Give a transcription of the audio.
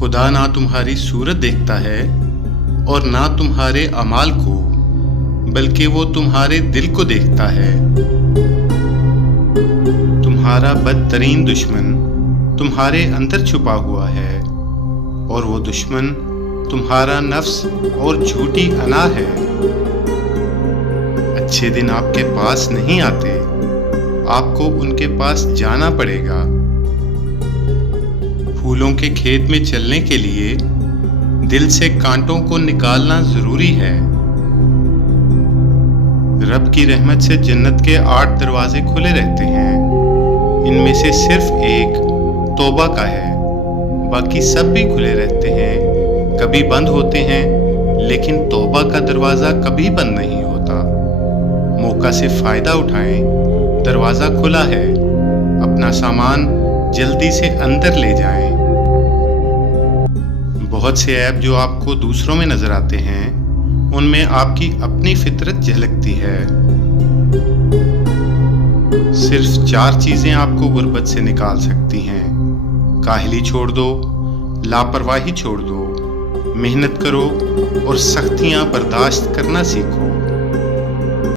खुदा ना तुम्हारी सूरत देखता है और ना तुम्हारे अमाल को, बल्कि वो तुम्हारे दिल को देखता है। तुम्हारा बदतरीन दुश्मन तुम्हारे अंदर छुपा हुआ है, और वो दुश्मन तुम्हारा नफ्स और झूठी अना है। अच्छे दिन आपके पास नहीं आते, आपको उनके पास जाना पड़ेगा। फूलों के खेत में चलने के लिए दिल से कांटों को निकालना जरूरी है। रब की रहमत से जन्नत के 8 दरवाजे खुले रहते हैं। इनमें से सिर्फ एक तौबा का है, बाकी सब भी खुले रहते हैं। कभी बंद होते हैं, लेकिन तौबा का दरवाजा कभी बंद नहीं होता। मौका से फायदा उठाएं, दरवाजा खुला है। अपना सामान जल्दी से अंदर ले जाएं। बहुत से ऐप जो आपको दूसरों में नजर आते हैं, उनमें आपकी अपनी फितरत झलकती है। सिर्फ 4 चीजें आपको गुर्बत से निकाल सकती हैं। काहली छोड़ दो, लापरवाही छोड़ दो, मेहनत करो और सख्तियां बर्दाश्त करना सीखो।